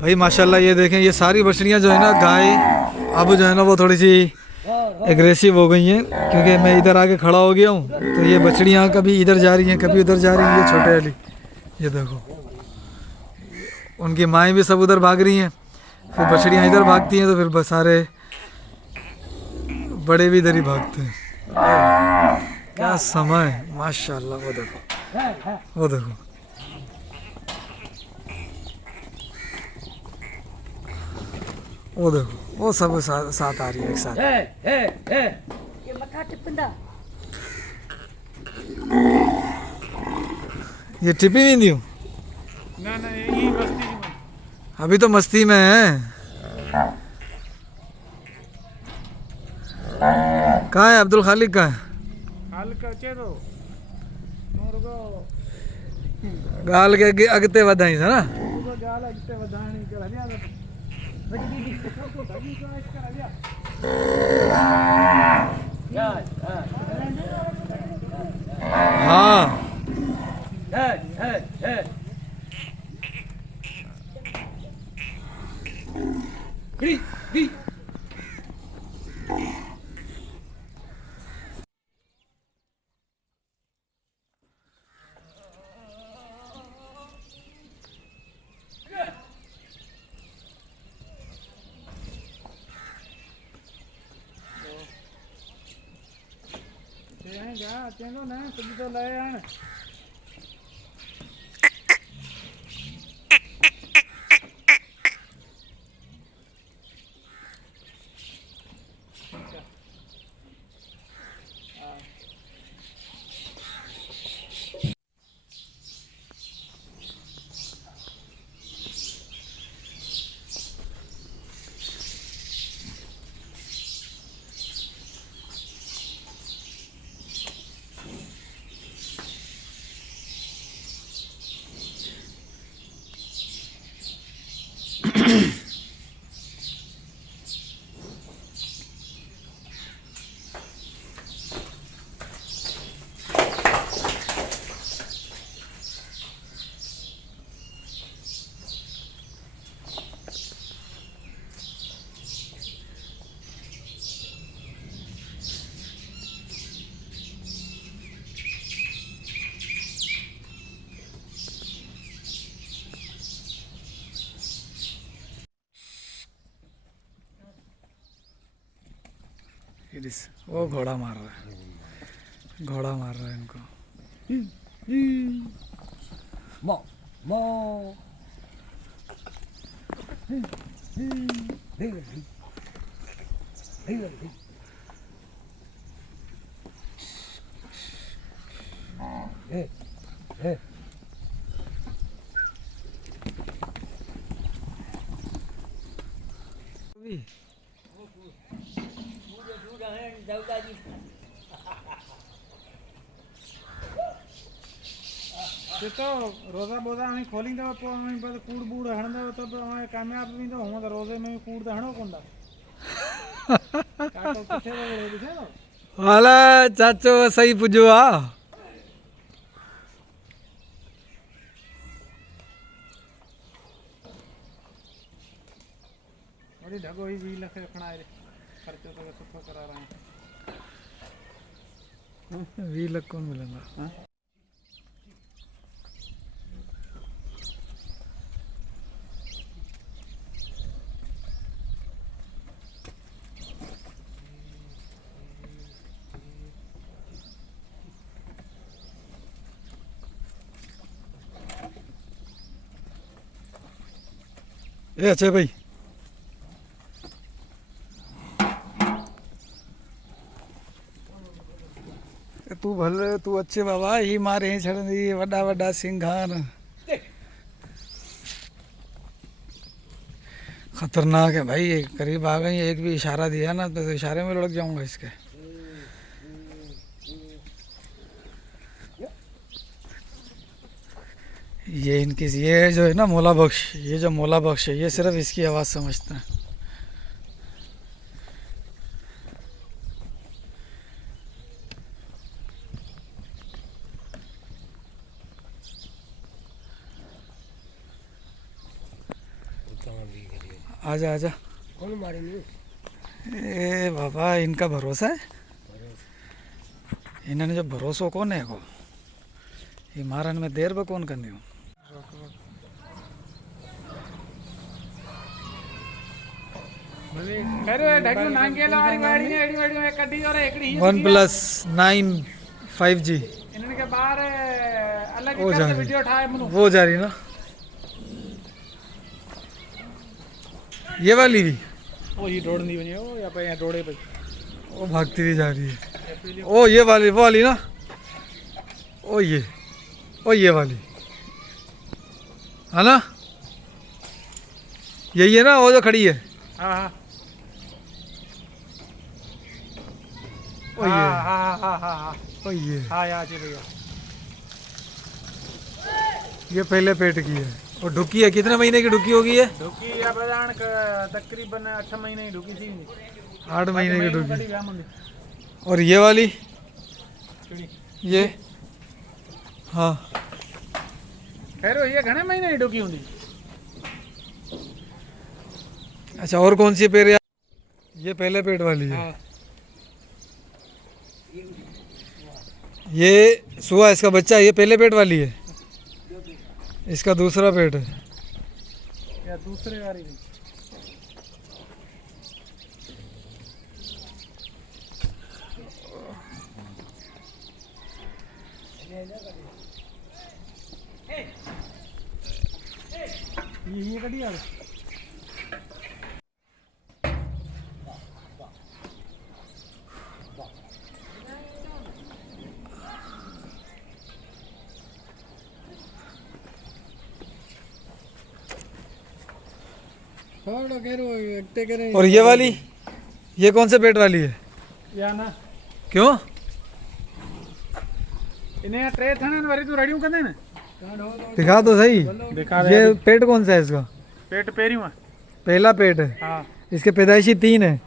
भाई माशाल्लाह ये देखें, ये सारी बछड़ियाँ जो है ना गाय अब जो है ना वो थोड़ी सी एग्रेसिव हो गई हैं, क्योंकि मैं इधर आके खड़ा हो गया हूँ। तो ये बछड़ियाँ कभी इधर जा रही हैं, कभी उधर जा रही हैं। ये छोटे वाली ये देखो, उनकी माएँ भी सब उधर भाग रही हैं, फिर बछड़ियाँ इधर भागती हैं, तो फिर सारे बड़े भी इधर ही भागते हैं। क्या समय, माशाल्लाह। वो देखो, वो देखो, वो देखो, वो सब साथ आ रही है एक साथ। ये टिपी नहीं दी हूँ ना ना, यही मस्ती में। अभी तो मस्ती में है। कहाँ है अब्दुल खालिक? कहाँ है? हाल कचे तो मुर्गो गाल के अगते वधाई है ना। मुर्गो जाल अगते वधाणी कर हलिया तो बड़ी दी को सभी को इसका हलिया हाँ जा चलो ना सभी तो ले आए। वो घोड़ा मार रहा है, घोड़ा मार रहा है इनको। Mo, mo. तो रोजा बोजा हमें खोली दो तो हमें बस कूड़ बूड़ हण दो तो हमें कामयाब भी तो हम रोजे में कूड़ तो हणो कोंदा काटो किथे रे दिखे तो वाला चाचो सही पुजो आ। अरे ढगो ही 20 लाख रखना है खर्चो तो सुखो करा रहे हैं। 20 लाख कौन मिलेगा? हाँ? ये अच्छे भाई, तू भले तू अच्छे बाबा ही मारे ही छड़ी वड्डा वड्डा सिंघार खतरनाक है भाई। ये करीब आ गई, एक भी इशारा दिया ना तो इशारे में लुढ़क जाऊंगा इसके। ये इनकी ये जो है ना मोला बख्श, ये जो मोला बख्श है ये सिर्फ इसकी आवाज़ समझता है। आजा आजा। कौन मारे नहीं ए बाबा इनका भरोसा है, इन्होंने जब भरोसा कौन है को ये मारन में देर पर कौन करनी हो। OnePlus 9 5G इनके बाहर अलग वो जा रही वीडियो उठाए मनु वो जा रही ना, ये वाली भी ओ ये दौड़ नहीं बनी ओ या पे यहाँ दौड़े पे वो भागती हुई जा रही है। ओ ये वाली वो वाली ना, ओ ये वाली है ना, यही है ना वो जो खड़ी है। हाँ हाँ ओ ये हाँ हाँ हाँ हाँ हाँ ओ ये हाँ यहाँ से भैया ये पहले पेट की है और ढुकी है। कितने महीने की ढुकी होगी ये? ढुकी या बजान तकरीबन 8 महीने की ढुकी थी। 8 महीने की ढुकी। बड़ी व्याम होंदी। और ये वाली चिड़ी। ये हाँ खैर ये घने महीने की ढुकी होंदी। अच्छा और कौन सी पेड़? ये पहले पेट वाली है। हाँ ये सुआ इसका बच्चा है, ये पहले पेट वाली है, इसका दूसरा पेट है। या दूसरे वाली भी। ये कड़ी आ और ये वाली ये कौन से पेट वाली है? या ना क्यों? इन्हें ट्रे थे ना वरी तू रेडी कर ना दिखा तो सही। दिखा ये पेट कौन सा है इसका? पेट पेरी हुआ। पहला पेट है। हाँ इसके पैदाइशी 3 है,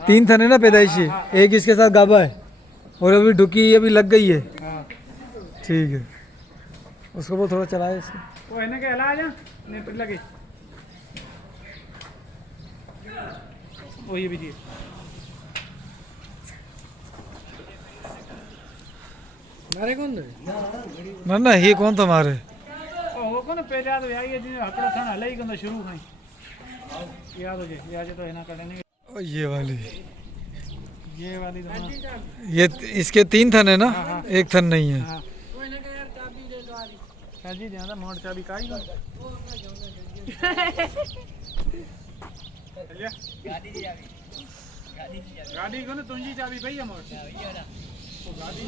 3 थने ना पैदाइशी, एक इसके साथ गाभा है और अभी ढुकी अभी लग गई है। हाँ ठीक है उसको वो थोड़ा चलाए इसको। वो इन्हें के हला जा नहीं पिट लगे वो ये भी जी मारे कौन ना ना ये कौन था मारे? वो कौन पहले याद आई है जी हकड़ा था हले ही कंदा शुरू खाई याद हो जे याद तो है ना करने और ये वाली तो ना ये इसके 3 थन है ना, एक थन नहीं है। हाँ जी ज्यादा मोड़ चाबी काई को गाड़ी को ना तुझी चाबी भई है मोड़ तो गाड़ी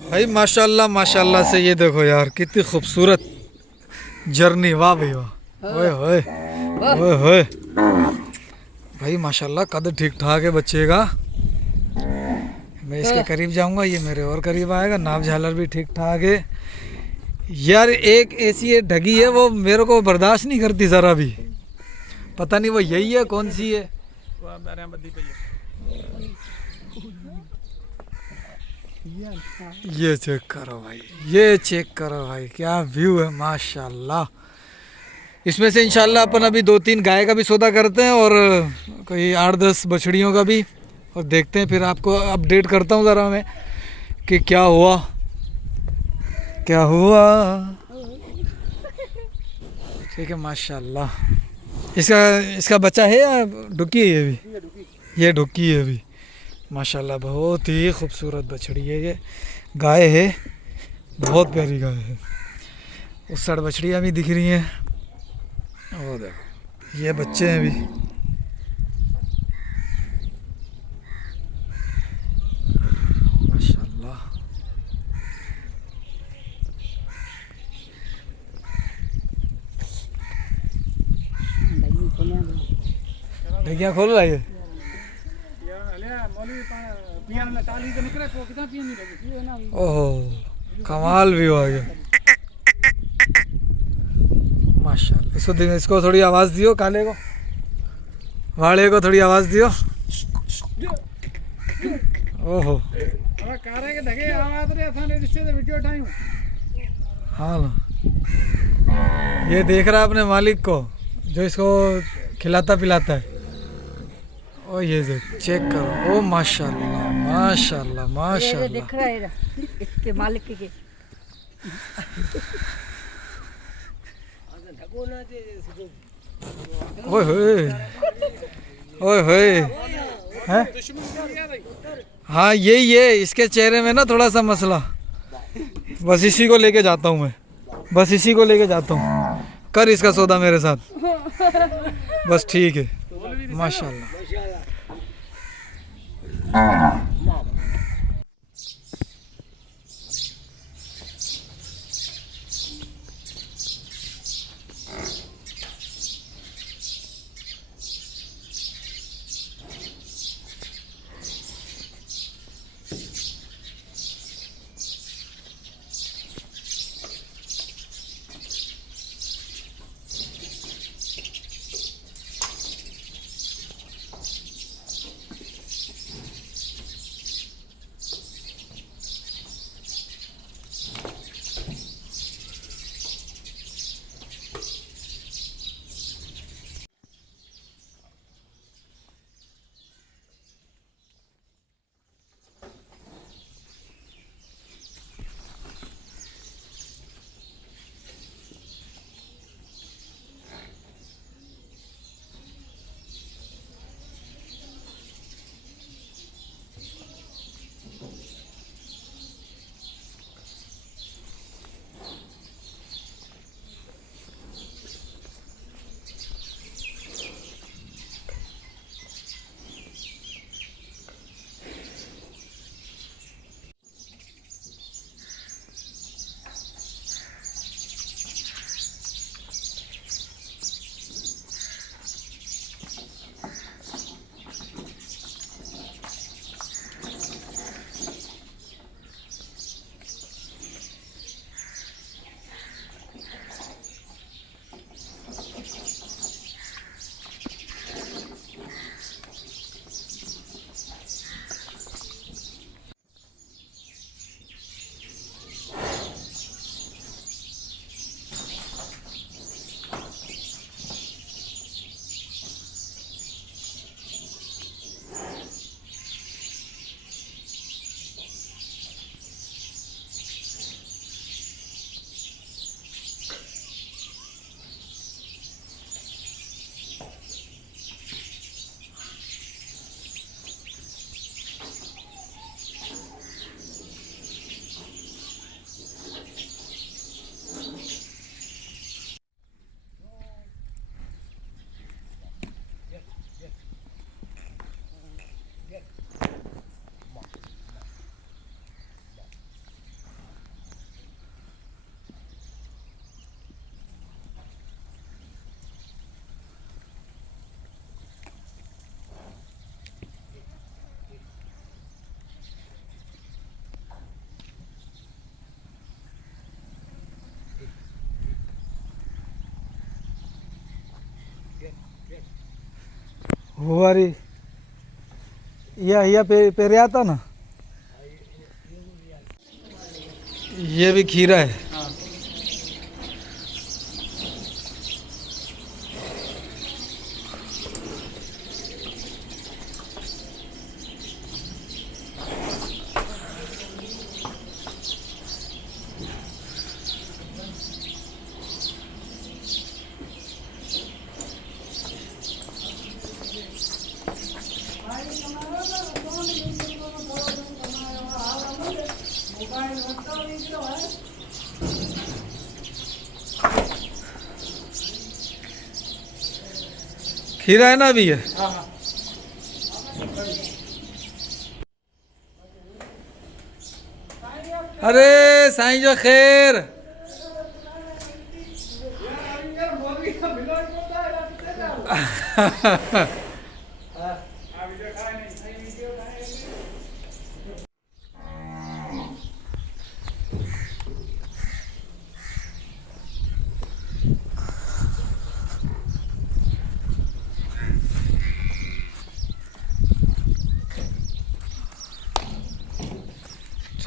भाई माशाल्लाह माशाल्लाह से ये देखो यार कितनी खूबसूरत जर्नी, वाह भाई वाह, ओए होए ओए होए भाई माशाल्लाह कद ठीक ठाक है बच्चे का। मैं इसके करीब जाऊंगा ये मेरे और करीब आएगा। नाप झालर भी ठीक ठाक है यार। एक ऐसी ढगी है वो मेरे को बर्दाश्त नहीं करती ज़रा भी, पता नहीं वो यही है कौन सी है। वो मेरे बद्दी पे ये चेक करो भाई, ये चेक करो भाई, क्या व्यू है माशाल्लाह। इसमें से इंशाल्लाह अपन अभी 2-3 गाय का भी सौदा करते हैं और कोई 8-10 बछड़ियों का भी, और देखते हैं फिर आपको अपडेट करता हूँ ज़रा मैं कि क्या हुआ क्या हुआ। ठीक है माशाल्लाह। इसका बच्चा है या ढुकी है? ये भी ये ढुकी है अभी माशाल्लाह। बहुत ही खूबसूरत बछड़ी है ये, गाय है, बहुत प्यारी गाय है। उस साइड बछड़ियाँ भी दिख रही हैं, वो देखो ये बच्चे हैं अभी। माशाल्लाह ढगिया खोल रहा है। यार अलिया मौली पियान में ताली तो निकले को कितना पियन नहीं लगी ये ना ओहो कमाल व्यू आ गया माशाल्लाह। इसको थोड़ी आवाज़ दियो, काले को वाले को थोड़ी आवाज़ दियो। ओहो હવે કારે કે ધગે આવાત રે થાને रिश्ते से वीडियो उठाऊं। हाँ ना, ये देख रहा है अपने मालिक को जो इसको खिलाता पिलाता है। ओ ये चेक करो, ओ माशाल्लाह माशाल्लाह ये माशाल्लाह। दिख रहा है इसके मालिक के ओए होए ओए होए हैं? हाँ यही है इसके चेहरे में ना थोड़ा सा मसला। बस इसी को लेके जाता हूँ मैं, बस इसी को लेके जाता हूँ। कर इसका सौदा मेरे साथ, बस ठीक है माशाल्लाह। हुआरी या पे आता ना, ये भी खीरा है। खीरा है ना अभी ये। अरे साईं जो खैर।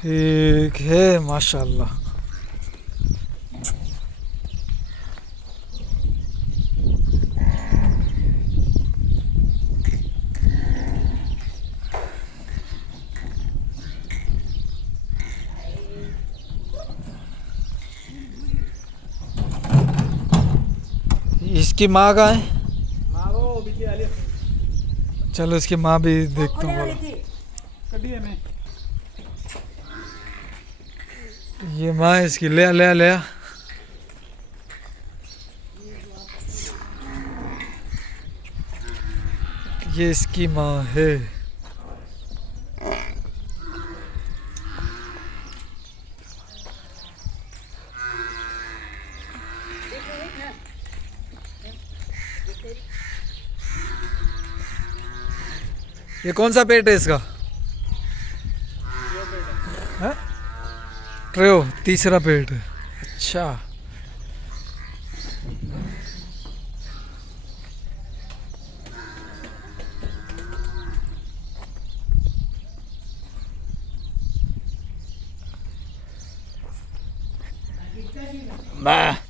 ठीक है माशाल्लाह। इसकी माँ कहाँ है? माँ वो बिजली वाली चलो इसकी माँ भी देखता हूँ। कभी है मैं ये माँ है इसकी, ले आ, ले आ, ले आ। ये इसकी माँ है। ये कौन सा पेट है इसका? हाँ? ट्रेो, तीसरा पेट है। अच्छा bah